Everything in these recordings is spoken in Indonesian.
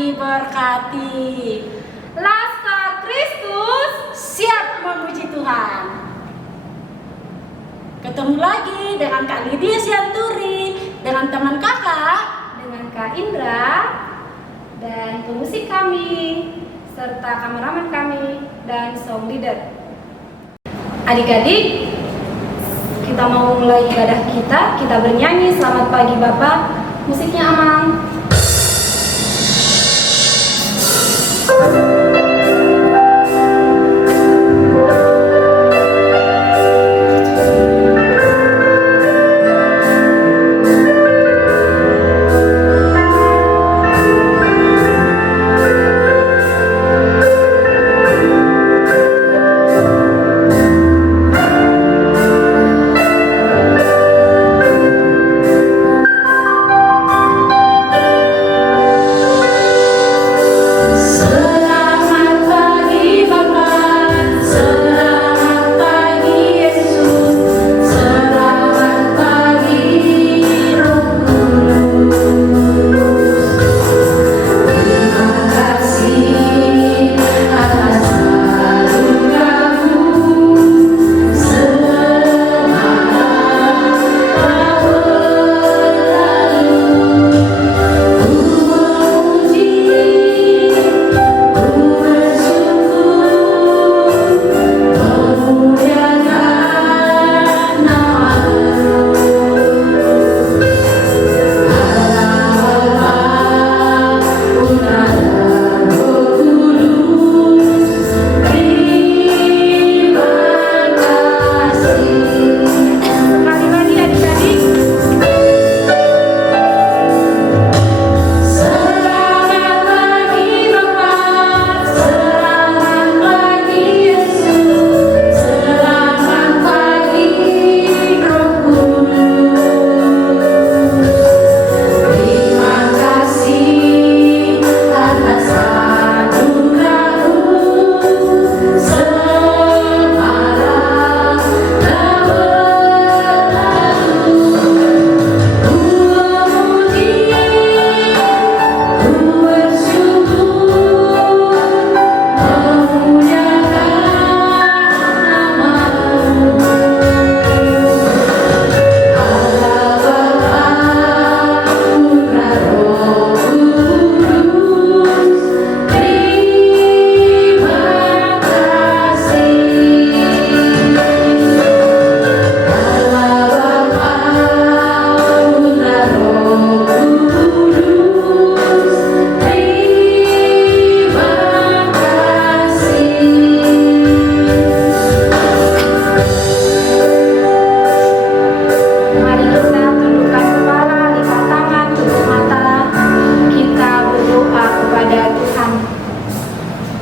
diberkati. Laskar Kristus siap memuji Tuhan. Ketemu lagi dengan Kak Lydia Sianturi, dengan teman kakak, dengan Kak Indra, dan pemusik kami, serta kameramen kami, dan song leader. Adik-adik, kita mau mulai ibadah kita bernyanyi Selamat Pagi Bapak, musiknya Amang.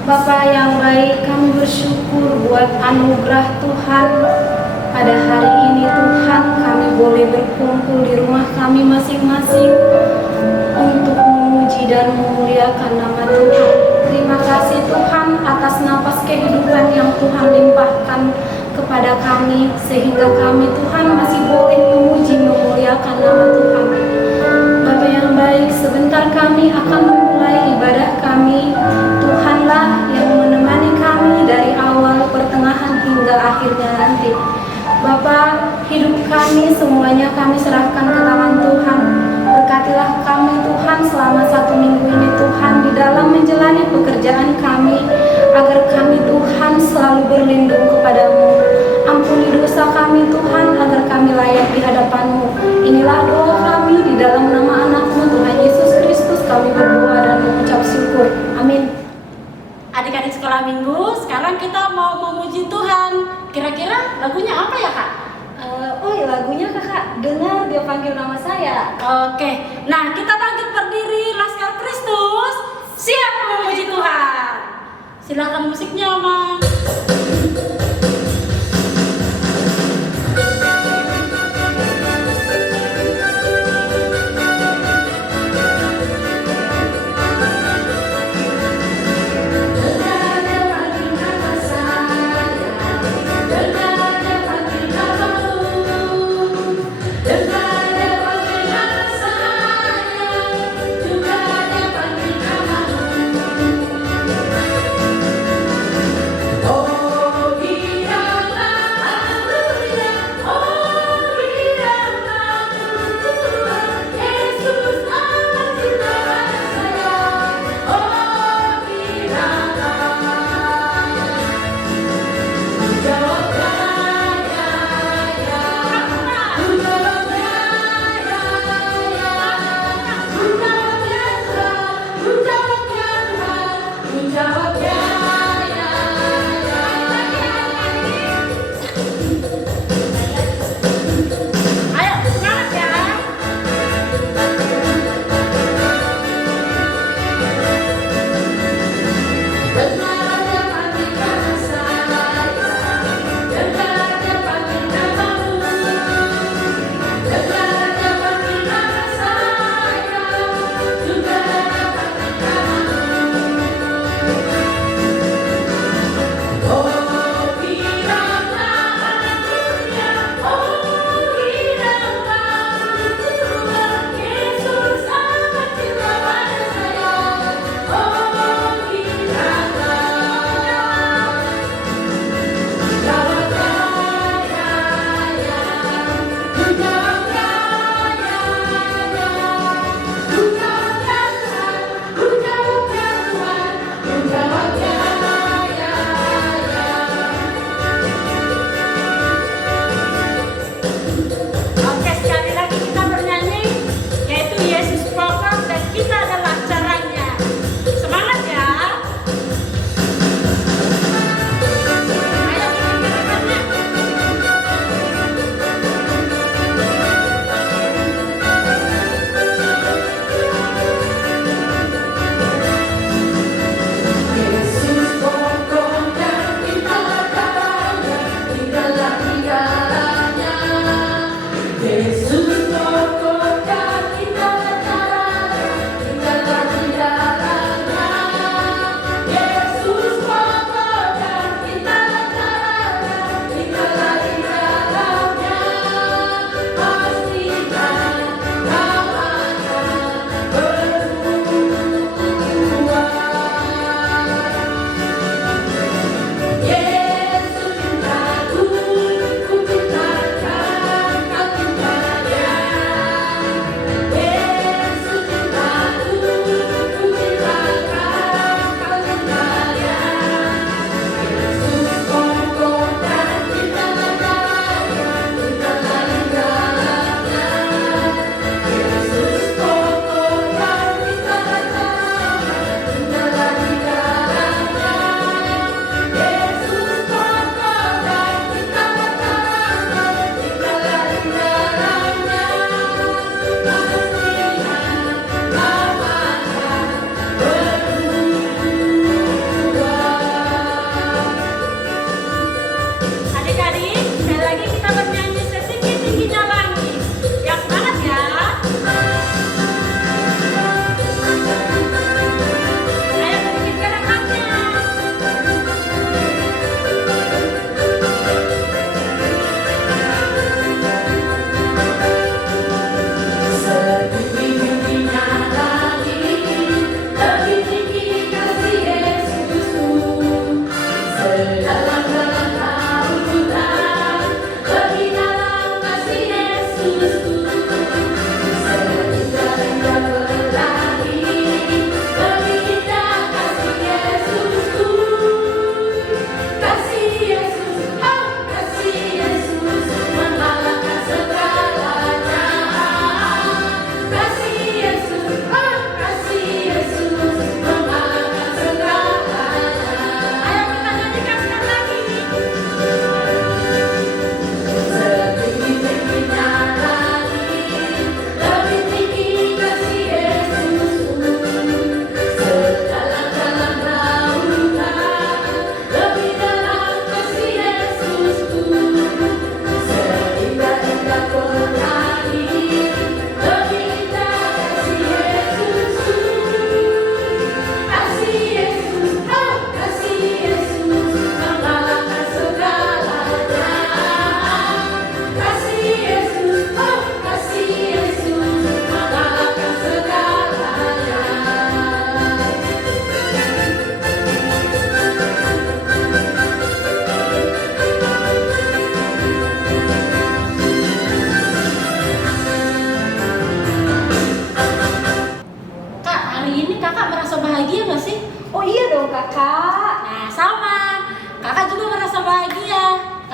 Bapa yang baik, kami bersyukur buat anugerah Tuhan. Pada hari ini Tuhan, kami boleh berkumpul di rumah kami masing-masing untuk memuji dan memuliakan nama Tuhan. Terima kasih Tuhan atas napas kehidupan yang Tuhan limpahkan kepada kami, sehingga kami Tuhan masih boleh memuji memuliakan nama Tuhan. Bapa yang baik, sebentar kami akan memulai ibadah kami. Tuhanlah yang menemani kami dari awal, pertengahan hingga akhirnya nanti. Bapa, hidup kami semuanya kami serahkan ke tangan Tuhan. Berkatilah kami Tuhan selama 1 minggu ini Tuhan, di dalam menjalani pekerjaan kami, agar kami Tuhan selalu berlindung kepadamu. Ampuni dosa kami Tuhan, agar kami layak di hadapan-Mu. Inilah doa kami di dalam nama anak-Mu Tuhan Yesus Kristus, kami berdoa dan mengucap syukur. Amin. Adik-adik sekolah minggu, sekarang kita mau memuji Tuhan. Kira-kira lagunya apa ya Kak? Lagunya Kakak dengar dia panggil nama saya. Oke, nah kita bangkit berdiri, Laskar Kristus siap memuji Tuhan. Silakan musiknya, Mang. Juga dia panggil namamu.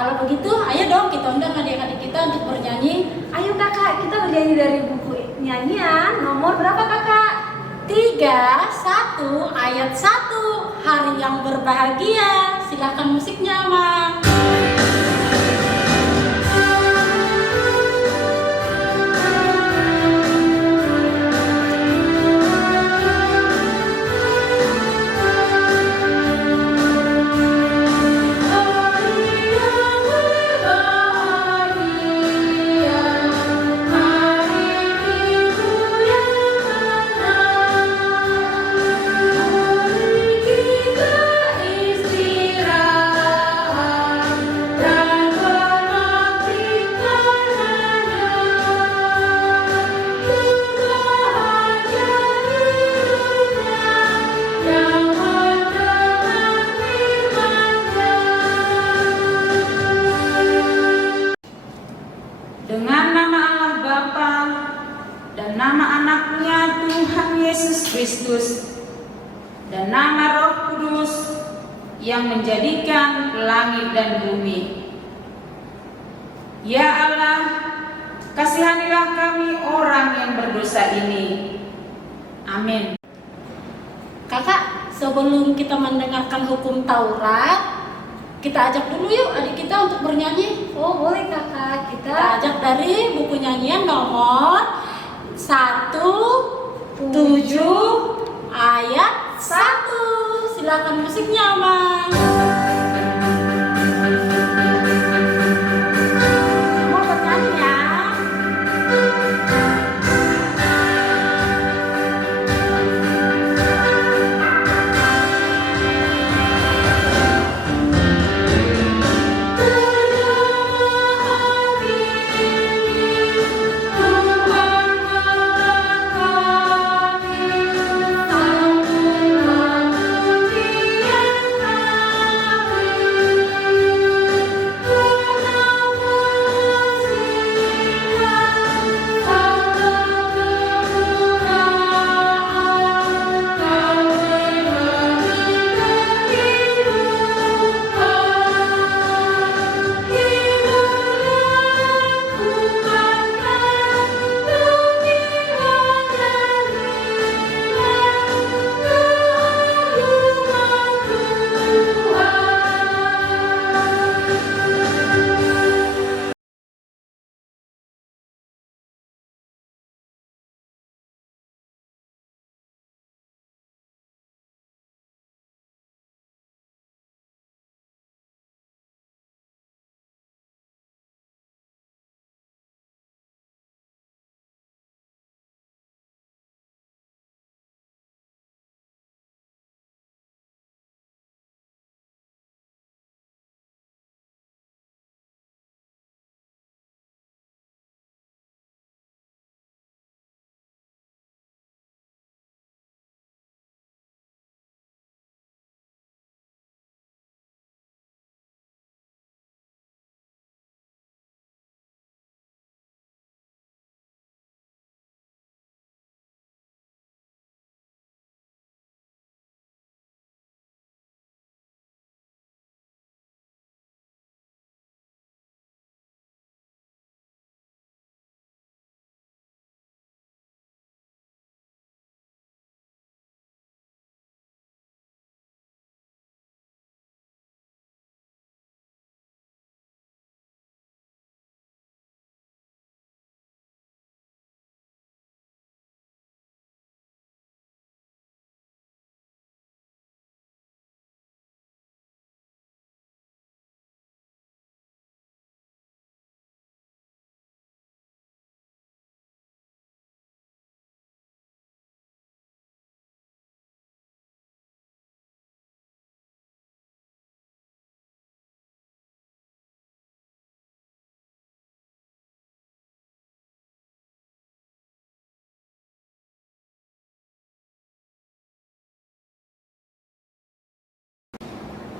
Kalau begitu, ayo dong kita undang adik-adik kita untuk bernyanyi. Ayo kakak, kita bernyanyi dari buku nyanyian nomor berapa kakak? 3, 1, ayat 1. Hari yang berbahagia. Silakan musiknya, Mang. Dengan nama Allah Bapa dan nama anaknya Tuhan Yesus Kristus dan nama Roh Kudus yang menjadikan langit dan bumi. Ya Allah, kasihanilah kami orang yang berdosa ini. Amin. Kakak, sebelum kita mendengarkan hukum Taurat, kita ajak dulu yuk adik kita untuk bernyanyi. Oh boleh kakak, Kita ajak dari buku nyanyian nomor 1, 7, ayat 1. Silakan musiknya, Mang. Mau bernyanyi ya?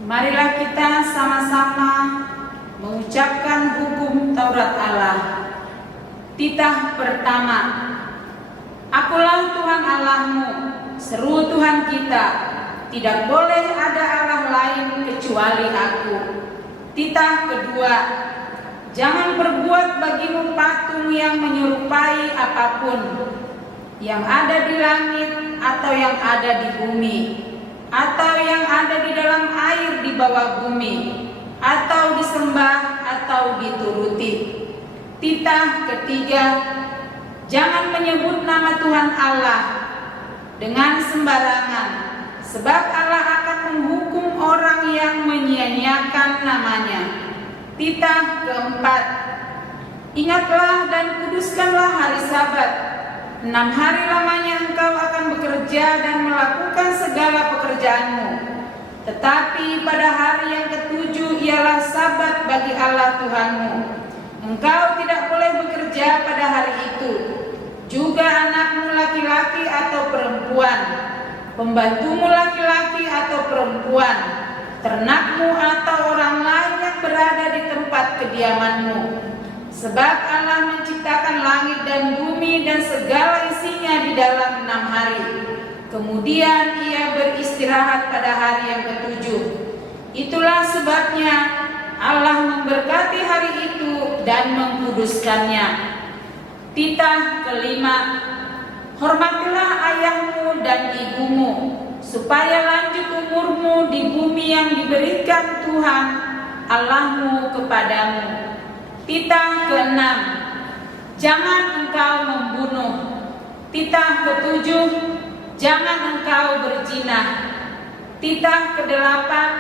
Marilah kita sama-sama mengucapkan hukum Taurat Allah. Titah pertama. Akulah Tuhan Allahmu, seru Tuhan kita. Tidak boleh ada Allah lain kecuali Aku. Titah kedua, jangan berbuat bagimu patung yang menyerupai apapun yang ada di langit atau yang ada di bumi atau yang ada di dalam air di bawah bumi, atau disembah atau dituruti. Titah ketiga, jangan menyebut nama Tuhan Allah dengan sembarangan, sebab Allah akan menghukum orang yang menyia-nyiakan namanya. Titah keempat, ingatlah dan kuduskanlah hari Sabat. 6 hari lamanya engkau akan bekerja dan melakukan segala pekerjaanmu. Tetapi pada hari yang ketujuh ialah Sabat bagi Allah Tuhanmu. Engkau tidak boleh bekerja pada hari itu, juga anakmu laki-laki atau perempuan, pembantumu laki-laki atau perempuan, ternakmu atau orang lain yang berada di tempat kediamanmu. Sebab Allah menciptakan langit dan bumi dan segala isinya di dalam 6 hari. Kemudian Ia beristirahat pada hari yang ketujuh. Itulah sebabnya Allah memberkati hari itu dan mengkuduskannya. Titah kelima, hormatilah ayahmu dan ibumu, supaya lanjut umurmu di bumi yang diberikan Tuhan Allahmu kepadamu. Titah keenam, jangan engkau membunuh. Titah ketujuh, jangan engkau berzina. Titah kedelapan,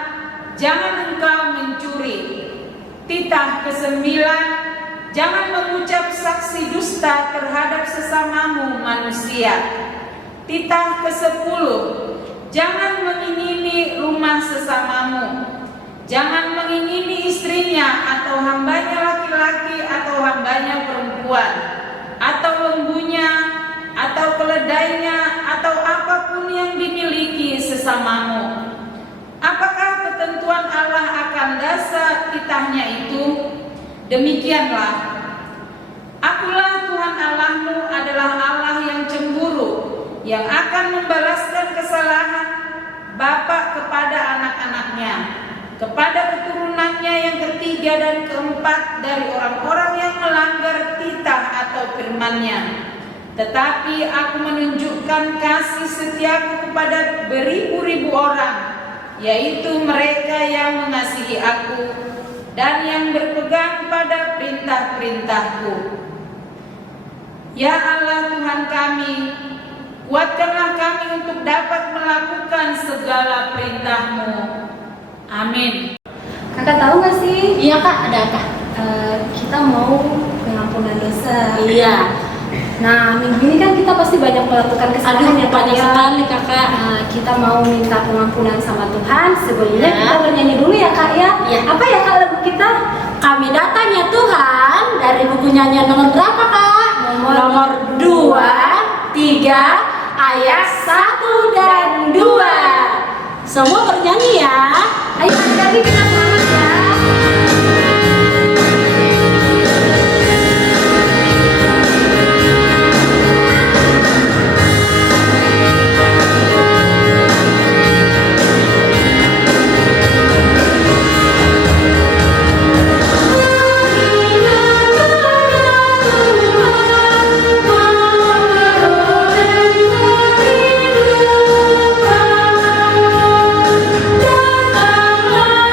jangan engkau mencuri. Titah kesembilan, jangan mengucap saksi dusta terhadap sesamamu manusia. Titah kesepuluh, jangan mengingini rumah sesamamu. Jangan mengingini istrinya atau hambanya laki-laki atau hambanya perempuan, atau lembunya, atau keledainya, atau apapun yang dimiliki sesamamu. Apakah ketentuan Allah akan dasar titahnya itu? Demikianlah, Akulah Tuhan Allahmu adalah Allah yang cemburu, yang akan membalaskan kesalahan bapa kepada anak-anaknya, kepada keturunannya yang ketiga dan keempat dari orang-orang yang melanggar titah atau firman-Nya. Tetapi aku menunjukkan kasih setiaku kepada beribu-ribu orang, yaitu mereka yang mengasihi aku dan yang berpegang pada perintah-perintahku. Ya Allah Tuhan kami, kuatkanlah kami untuk dapat melakukan segala perintah-Mu. Amin. Kakak tahu gak sih? Iya kak, ada apa? Kita mau pengampunan dosa. Iya. Nah, minggu ini kan kita pasti banyak melakukan kesalahan ya, Kak, banyak ya. sekali kakak. Kita mau minta pengampunan sama Tuhan. Sebelumnya Ya. kita bernyanyi dulu ya, Kak, ya. Ya. Apa ya, Kak, lagu kita? Kami datang ya Tuhan, dari buku nyanyian nomor berapa kak? Nomor 2, 3, ayat 1 dan 2. Semua bernyanyi ya. Ayo adik-adik kita semangat ya.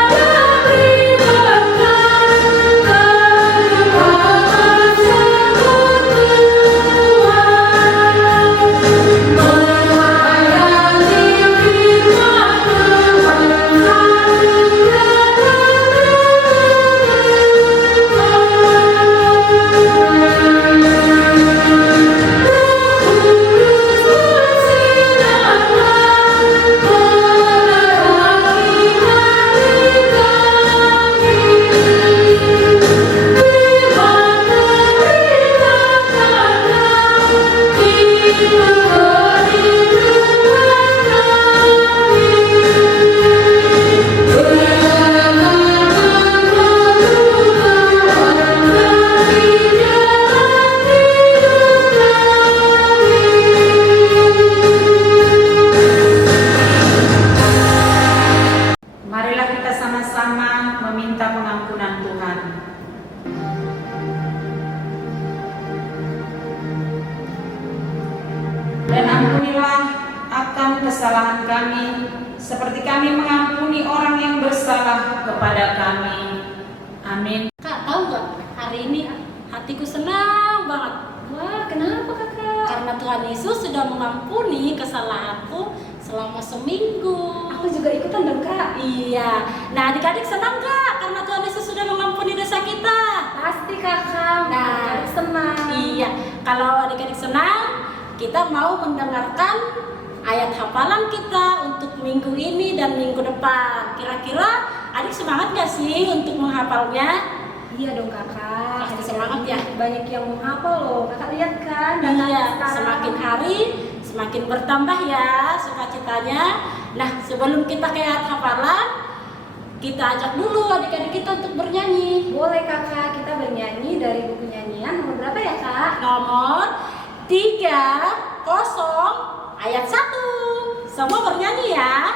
Datanglah Ampunilah akan kesalahan kami, seperti kami mengampuni orang yang bersalah kepada kami. Amin. Kak, tahu nggak? Hari ini hatiku senang banget. Wah, kenapa kakak? Karena Tuhan Yesus sudah mengampuni kesalahanku selama seminggu. Aku juga ikutan dong kak. Iya. Nah, adik-adik senang nggak? Karena Tuhan Yesus sudah mengampuni dosa kita. Pasti kakak. Nah, senang. Iya. Kalau adik-adik senang, kita mau mendengarkan ayat hafalan kita untuk minggu ini dan minggu depan. Kira-kira adik semangat nggak sih untuk menghafalnya? Iya dong kakak. Pasti semangat ya. Banyak yang menghafal loh. Kakak lihat kan? Iya, semakin hari semakin bertambah ya sukacitanya. Nah, sebelum kita ke ayat hafalan, kita ajak dulu adik-adik kita untuk bernyanyi. Boleh kakak, kita bernyanyi dari buku nyanyian nomor berapa ya kak? Nomor 30 ayat 1. Semua bernyanyi ya.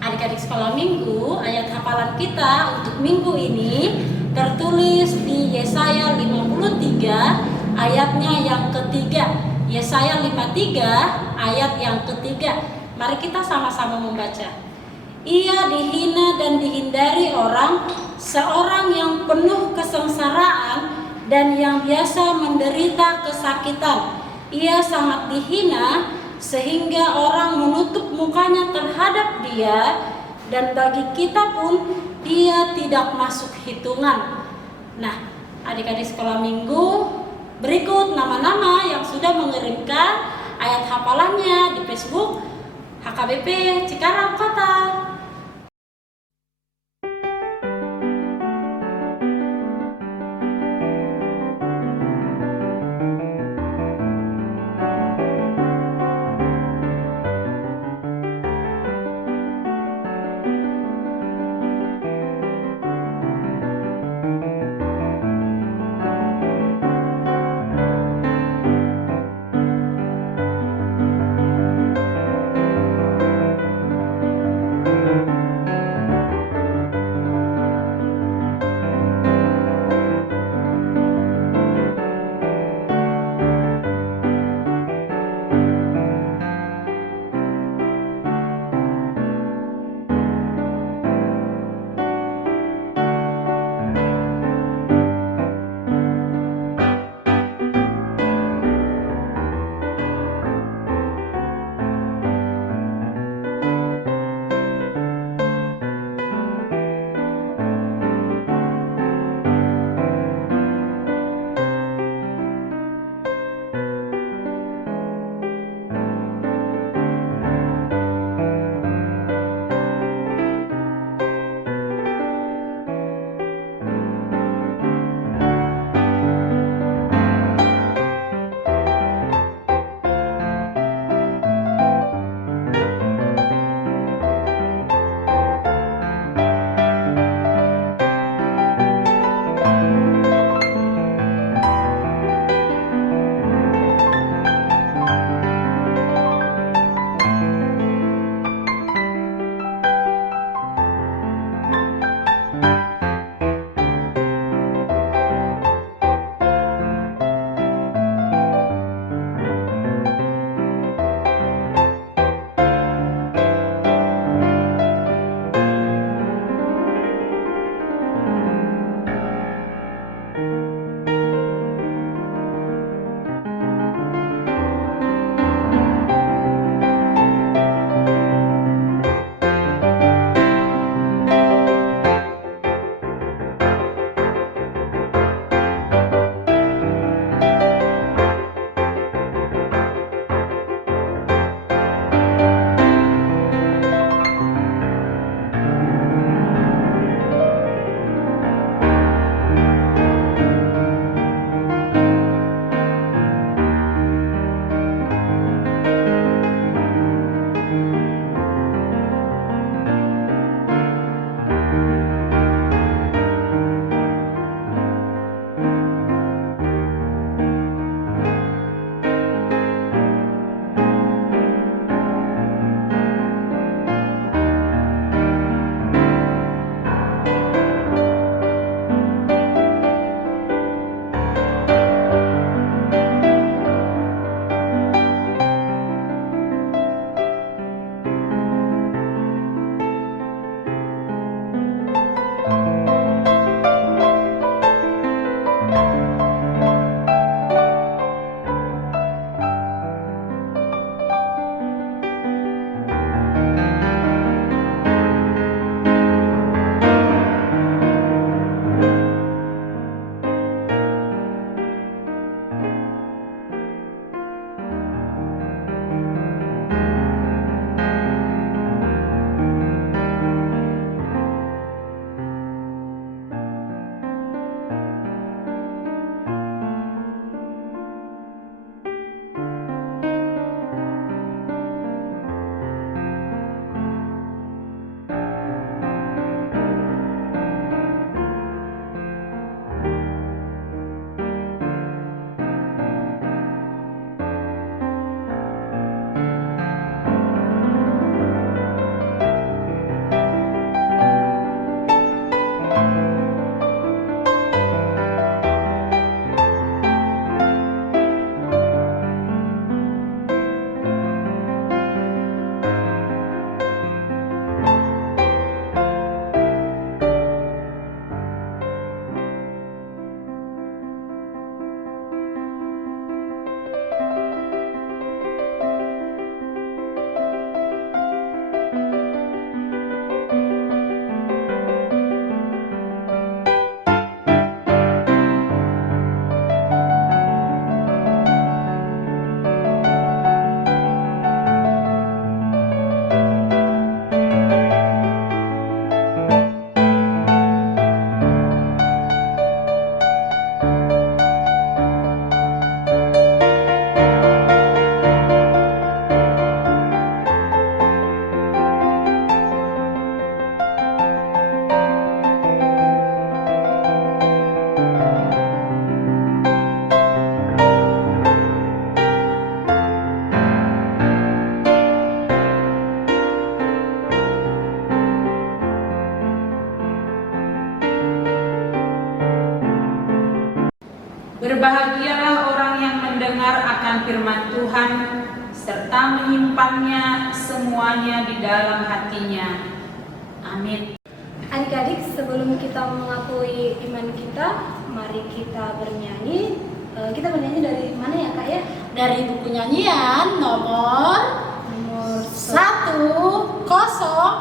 Adik-adik sekolah minggu, ayat hafalan kita untuk minggu ini tertulis di Yesaya 53 ayatnya yang ketiga. Yesaya 53 ayat yang ketiga. Mari kita sama-sama membaca. Ia dihina dan dihindari orang, seorang yang penuh kesengsaraan dan yang biasa menderita kesakitan. Ia sangat dihina sehingga orang menutup mukanya terhadap dia, dan bagi kita pun dia tidak masuk hitungan. Nah, adik-adik sekolah minggu, berikut nama-nama yang sudah mengirimkan ayat hafalannya di Facebook HKBP Cikarang Kota. Berbahagialah orang yang mendengar akan firman Tuhan serta menyimpannya semuanya di dalam hatinya. Amin. Adik-adik, sebelum kita mengakui iman kita, mari kita bernyanyi. Kita bernyanyi dari mana ya Kak ya? Dari buku nyanyian nomor 100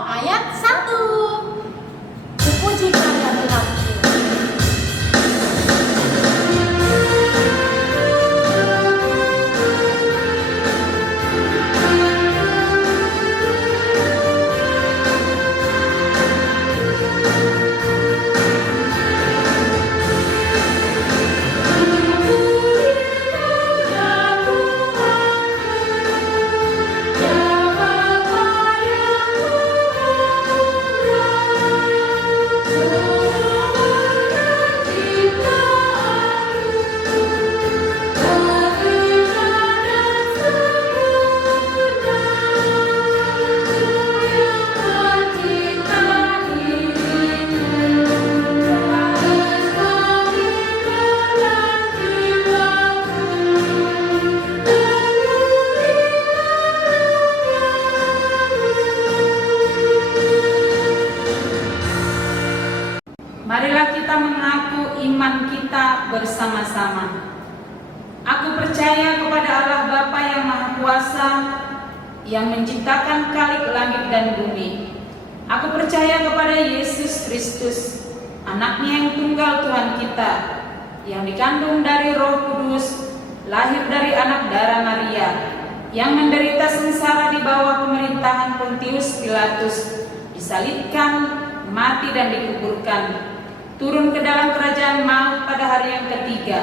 ayat 1. Puji karya Tuhan. Marilah kita mengaku iman kita bersama-sama. Aku percaya kepada Allah Bapa yang Maha Kuasa, yang menciptakan kalik langit dan bumi. Aku percaya kepada Yesus Kristus, anaknya yang tunggal Tuhan kita, yang dikandung dari Roh Kudus, lahir dari anak darah Maria, yang menderita sengsara di bawah pemerintahan Pontius Pilatus, disalibkan, mati dan dikuburkan, turun ke dalam kerajaan maut pada hari yang ketiga,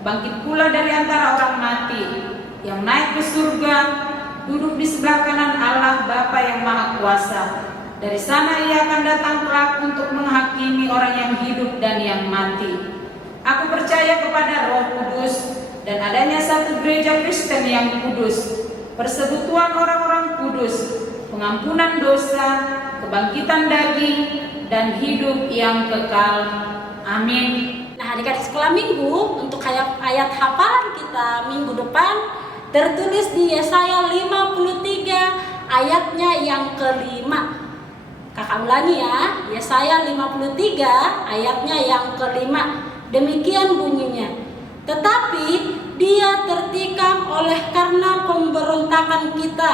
bangkit pula dari antara orang mati, yang naik ke surga, duduk di sebelah kanan Allah Bapa yang Maha Kuasa. Dari sana ia akan datang kelak untuk menghakimi orang yang hidup dan yang mati. Aku percaya kepada Roh Kudus dan adanya satu gereja Kristen yang kudus, persekutuan orang-orang kudus, pengampunan dosa, kebangkitan daging, dan hidup yang kekal. Amin. Nah, adik-adik sekolah minggu, untuk ayat hafalan kita minggu depan tertulis di Yesaya 53 ayatnya yang kelima. Kakak ulangi ya, Yesaya 53 ayatnya yang kelima. Demikian bunyinya. Tetapi dia tertikam oleh karena pemberontakan kita,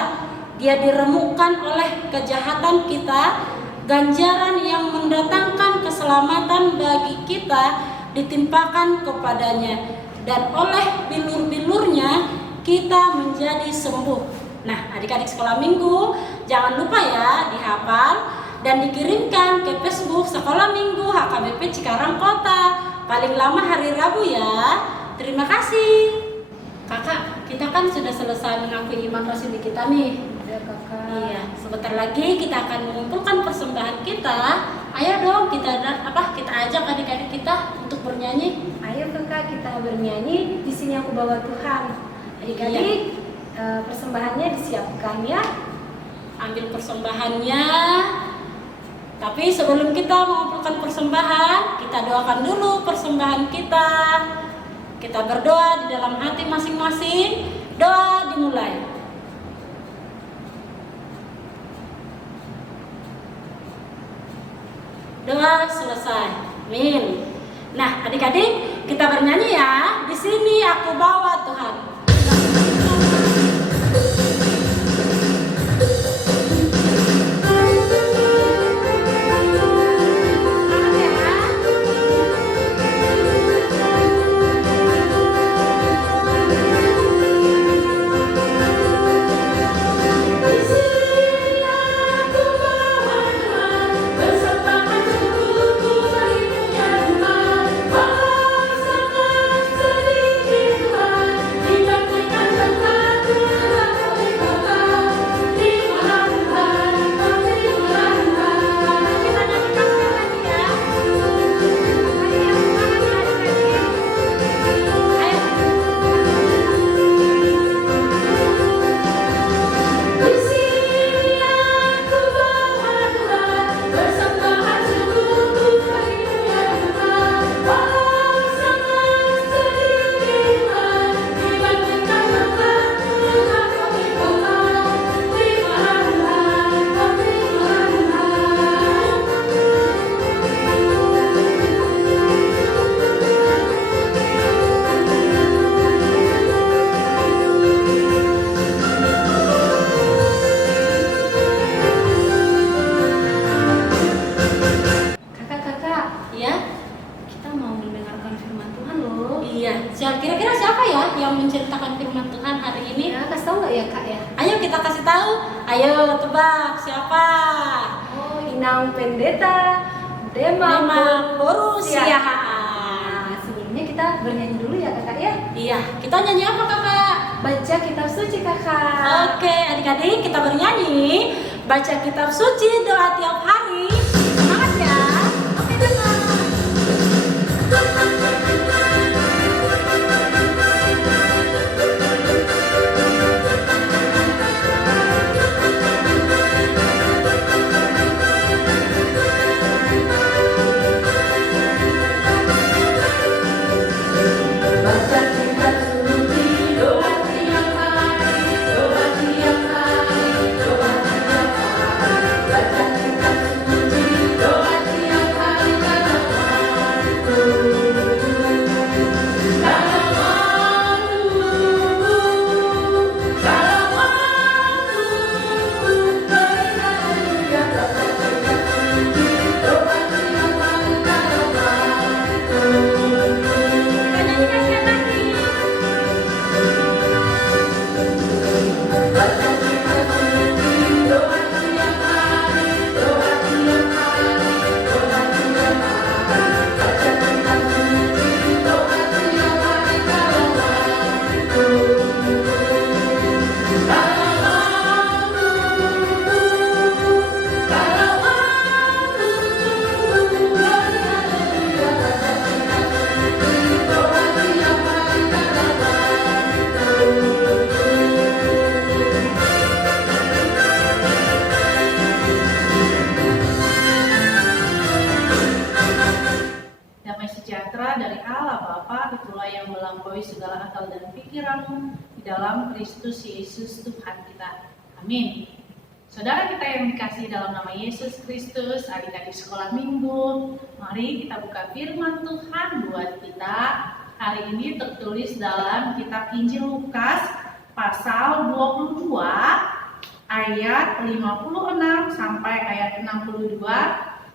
dia diremukkan oleh kejahatan kita, ganjaran yang mendatangkan keselamatan bagi kita ditimpakan kepadanya, dan oleh bilur-bilurnya kita menjadi sembuh. Nah, adik-adik sekolah minggu, jangan lupa ya dihafal dan dikirimkan ke Facebook Sekolah Minggu HKBP Cikarang Kota, paling lama hari Rabu ya. Terima kasih. Kakak, kita kan sudah selesai mengakui iman rasuli kita nih. Ya Kakak. Iya, sebentar lagi kita akan mengumpulkan persembahan kita. Ayo dong kita ajak adik-adik kita untuk bernyanyi. Ayo Kakak, kita bernyanyi. Di sini aku bawa Tuhan. Adik-adik, persembahannya disiapkan ya. Ambil persembahannya. Tapi sebelum kita mengumpulkan persembahan, kita doakan dulu persembahan kita. Kita berdoa di dalam hati masing-masing. Doa dimulai. Doa selesai. Amin. Nah, adik-adik, kita bernyanyi ya. Di sini aku bawa Tuhan. Di Ayo tebak siapa? Oh, Inang Pendeta Demam Borussia. Nah, sebelumnya kita bernyanyi dulu ya kakak ya. Iya, kita nyanyi apa kakak? Baca kitab suci kakak. Oke, adik-adik kita bernyanyi baca kitab suci doa tiap hari. Semangat ya. Oke kakak. Baca kitab suci, doa tiap hari, doa tiap hari, doa tiap hari. Baca kitab suci, doa tiap hari dalam waktu. Dalam waktu, dalam waktu. Haleluya, baca kitab suci, doa tiap hari dalam waktu. Kita nyanyikan sekali lagi. Baca kitab suci, doa tiap hari, doa tiap hari, doa tiap hari. Baca kitab suci, doa tiap hari dalam waktu. Dalam waktu, dalam waktu. Haleluya, baca kitab suci, doa tiap hari dalam Damai sejahtera dari Allah Bapa, itulah yang melampaui segala akal dan pikiranmu di dalam Kristus Yesus Tuhan kita. Amin. Saudara kita yang dikasihi dalam nama Yesus Kristus, adik-adik sekolah minggu, mari kita buka firman Tuhan buat kita. Hari ini tertulis dalam kitab Injil Lukas pasal 22 ayat 56 sampai ayat 62.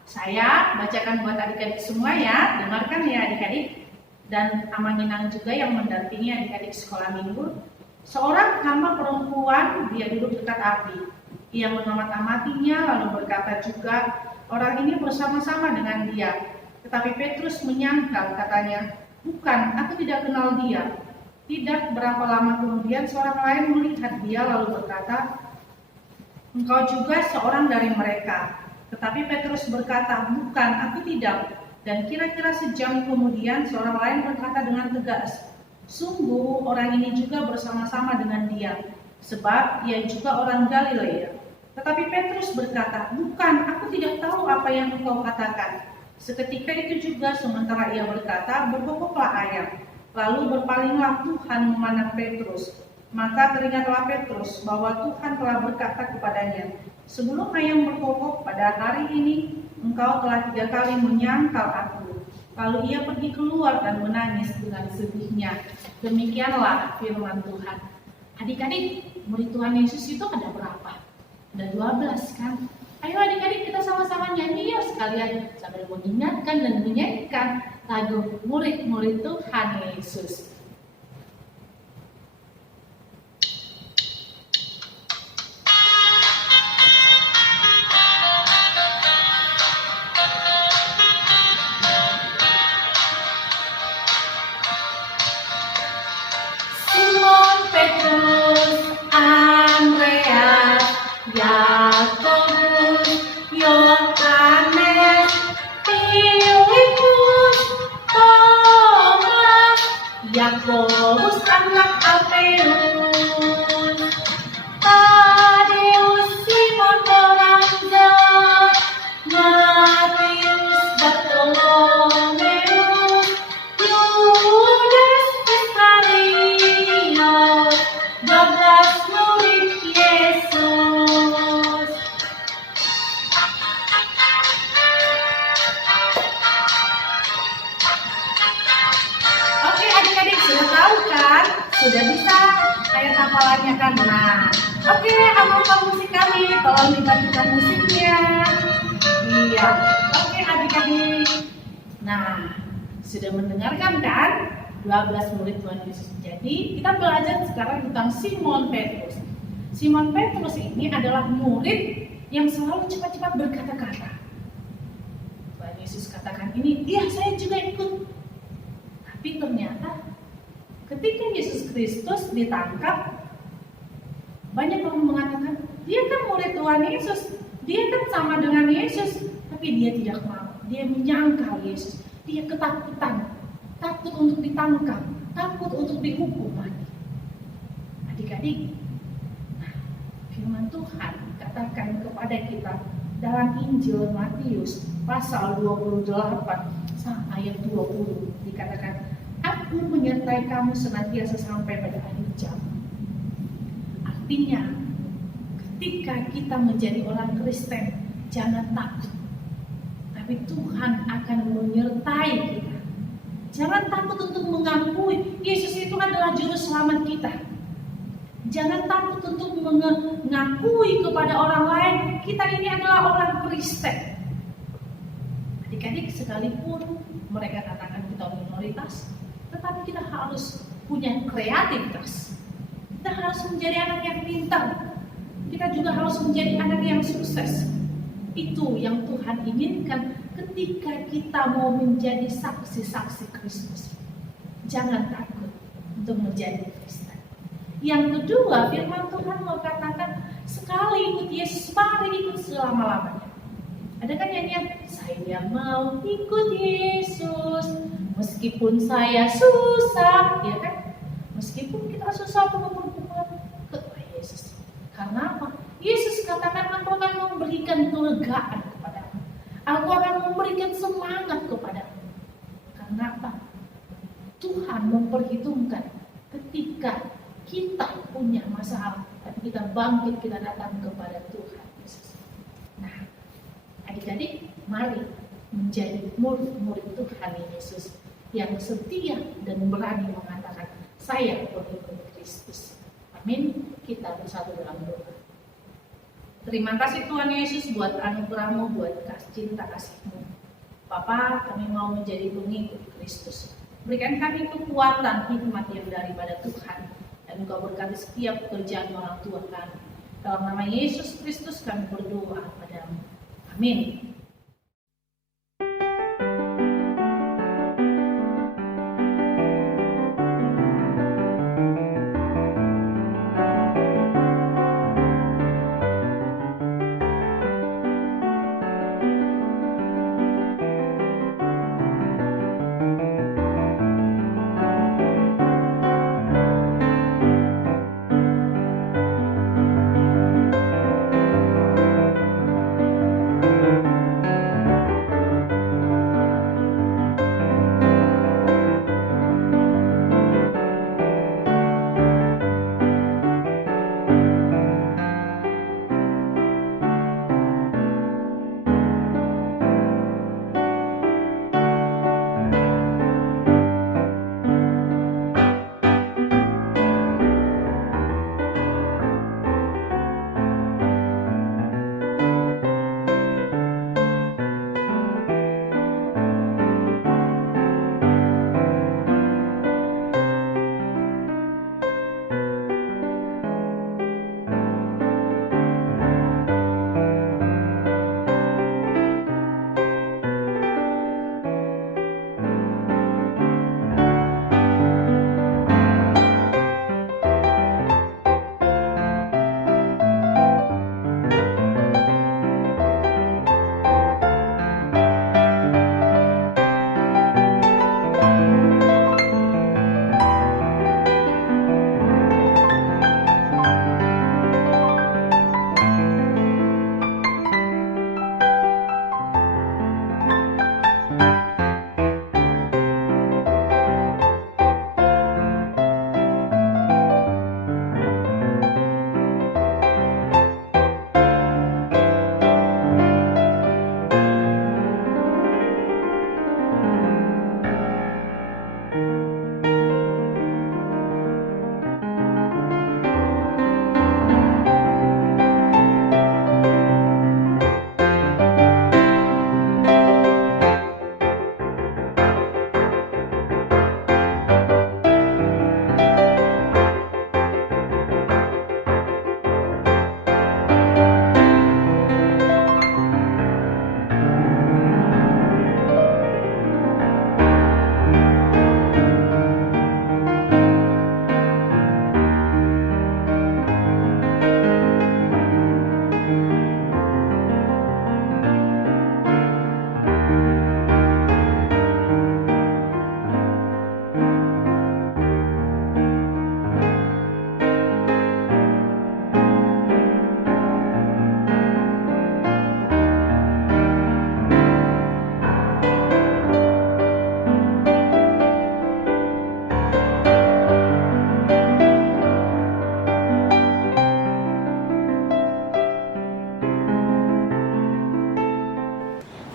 Saya bacakan buat adik-adik semua ya, dengarkan ya adik-adik. Dan Amanginang juga yang mendampingi adik-adik sekolah minggu. Seorang hamba perempuan, dia duduk dekat api. Ia mengamat-amatinya lalu berkata juga, orang ini bersama-sama dengan dia. Tetapi Petrus menyangkal, katanya, bukan, aku tidak kenal dia. Tidak berapa lama kemudian seorang lain melihat dia lalu berkata, engkau juga seorang dari mereka. Tetapi Petrus berkata, bukan, aku tidak. Dan kira-kira sejam kemudian seorang lain berkata dengan tegas, sungguh orang ini juga bersama-sama dengan dia, sebab ia juga orang Galilea. Tetapi Petrus berkata, bukan, aku tidak tahu apa yang engkau katakan. Seketika itu juga sementara ia berkata, berkokoklah ayam. Lalu berpalinglah Tuhan memandang Petrus. Maka teringatlah Petrus bahwa Tuhan telah berkata kepadanya, sebelum ayam berkokok pada hari ini, engkau telah 3 kali menyangkal aku. Lalu ia pergi keluar dan menangis dengan sedihnya. Demikianlah firman Tuhan. Adik-adik, murid Tuhan Yesus itu ada berapa? Ada 12 kan? Ayo adik-adik kita sama-sama nyanyi ya sekalian sambil mengingatkan dan menyanyikan lagu murid-murid Tuhan Yesus. Simon Petrus, Andreas, Yakobus, Yohanes, Filipus, Thomas, Yakobus anak Alfeus, Tadeus, Simon Pelanjar, Matius, Bartolomeus, Yudas Iskariot, 12 murid Yesus. Oke adik-adik sudah tahu kan? Sudah bisa ayat hafalannya kan? Nah, oke hafal musik kami, tolong dibantukan musiknya. Iya, oke adik-adik. Nah, sudah mendengarkan kan? 12 murid Tuhan Yesus. Jadi kita belajar sekarang tentang Simon Petrus. Simon Petrus ini adalah murid yang selalu cepat-cepat berkata-kata. Tuhan Yesus katakan ini, iya saya juga ikut. Tapi ternyata ketika Yesus Kristus ditangkap, banyak orang mengatakan, dia kan murid Tuhan Yesus, dia kan sama dengan Yesus, tapi dia tidak mau. Dia menyangkal Yesus, dia ketakutan, takut untuk ditangkap, takut untuk dihukum mati. Adik-adik, firman Tuhan katakan kepada kita dalam Injil Matius pasal 28 ayat 20 dikatakan, aku menyertai kamu senantiasa sampai pada akhir zaman. Artinya, ketika kita menjadi orang Kristen, jangan takut. Tapi Tuhan akan menyertai kita. Jangan takut untuk mengakui Yesus itu adalah juru selamat kita. Jangan takut untuk mengakui kepada orang lain kita ini adalah orang Kristen. Adik-adik, sekalipun mereka katakan kita minoritas, tetapi kita harus punya kreativitas. Kita harus menjadi anak yang pintar. Kita juga harus menjadi anak yang sukses. Itu yang Tuhan inginkan ketika kita mau menjadi saksi-saksi Kristus. Jangan takut untuk menjadi Kristen. Yang kedua, firman Tuhan mengatakan, sekali ikut Yesus, mari ikut selama-lamanya. Ada kan nyanyian, saya mau ikut Yesus, meskipun saya susah, ya kan? Meskipun kita susah berhubungan ke Yesus. Karena apa? Yesus katakan, aku akan memberikan kelegaan kepadamu. Aku akan memberikan semangat kepadamu. Karena apa? Tuhan memperhitungkan ketika kita punya masalah, tapi kita bangkit, kita datang kepada Tuhan Yesus. Nah, adik-adik, mari menjadi murid-murid Tuhan Yesus yang setia dan berani mengatakan, saya pengikut Kristus. Amin. Kita bersatu dalam doa. Terima kasih Tuhan Yesus buat anugerah-Mu, buat cinta kasih-Mu. Bapa, kami mau menjadi pengikut Kristus. Berikan kami kekuatan, hikmat yang daripada Tuhan. Dan Engkau berkati setiap pekerjaan orang tua kami. Dalam nama Yesus Kristus kami berdoa padamu. Amin.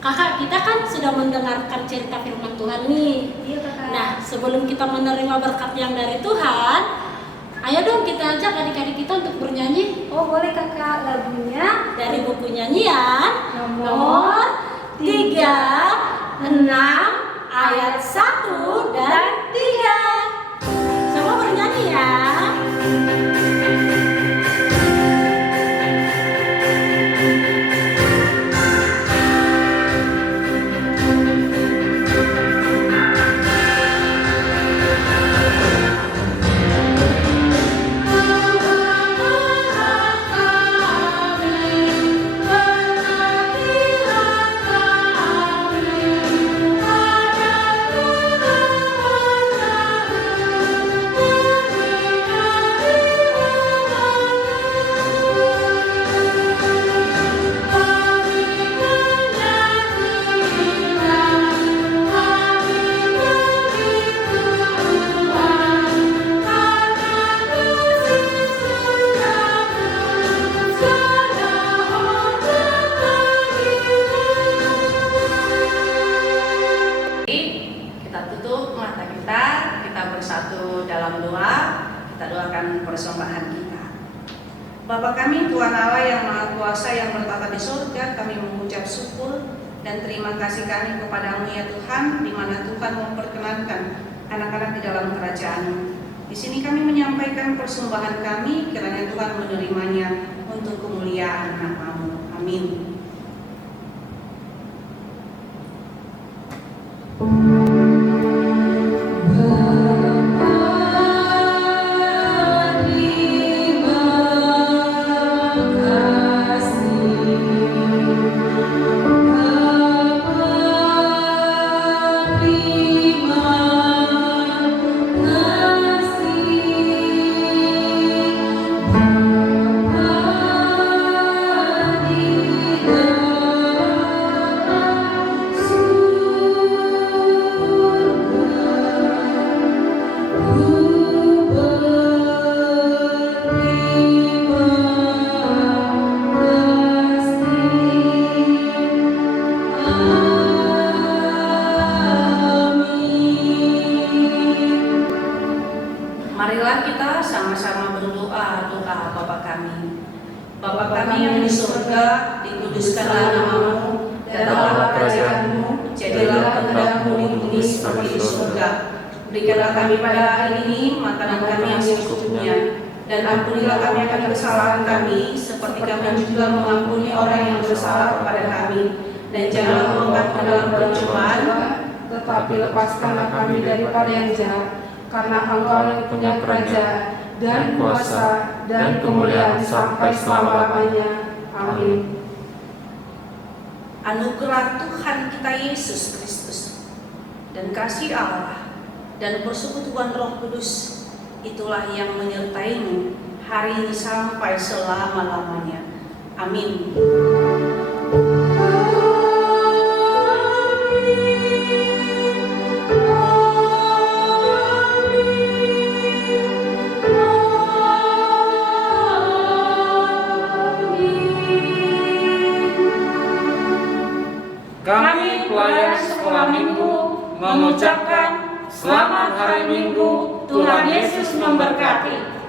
Kakak, kita kan sudah mendengarkan cerita firman Tuhan nih. Iya kakak. Nah, sebelum kita menerima berkat yang dari Tuhan, ayo dong kita ajak adik-adik kita untuk bernyanyi Oh boleh kakak, lagunya dari buku nyanyian nomor 3, 6, ayat 1 dan 3. Semua bernyanyi ya. Kita tutup mata kita bersatu dalam doa, kita doakan persembahan kita. Bapa kami, Tuhan Allah yang Maha Kuasa yang bertata di surga, kami mengucap syukur dan terima kasih kami kepada-Mu ya Tuhan, di mana Tuhan memperkenankan anak-anak di dalam kerajaan-Mu. Di sini kami menyampaikan persembahan kami, kiranya Tuhan menerimanya untuk kemuliaan nama-Mu. Amin. Marilah kita sama-sama berdoa doa Bapa kami. Bapa kami yang di surga, dikuduskanlah nama-Mu, datanglah kerajaan-Mu, jadilah kehendak-Mu di bumi seperti di surga. Berikanlah kami pada hari ini makanan kami yang secukupnya, dan ampunilah kami akan kesalahan kami, seperti kami juga mengampuni orang yang bersalah kepada kami. Dan janganlah mengangkat ke dalam pencobaan, tetapi lepaskanlah kami daripada yang jahat. Karena Engkau yang punya kerajaan dan kuasa dan kemuliaan sampai selama-lamanya. Amin. Anugerah Tuhan kita Yesus Kristus dan kasih Allah dan persekutuan Roh Kudus itulah yang menyertai-Mu hari ini sampai selama-lamanya. Amin. Kami pelayan sekolah minggu mengucapkan selamat hari Minggu, Tuhan Yesus memberkati.